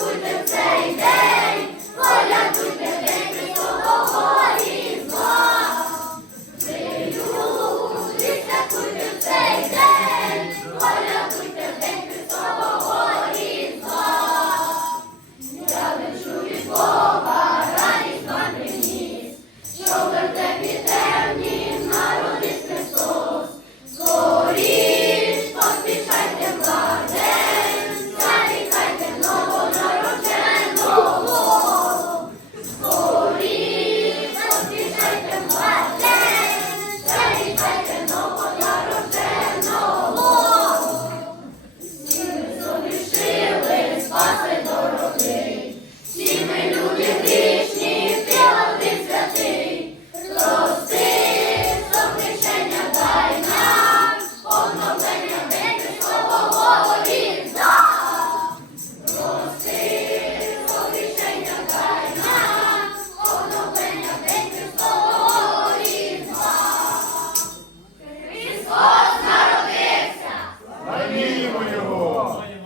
Господь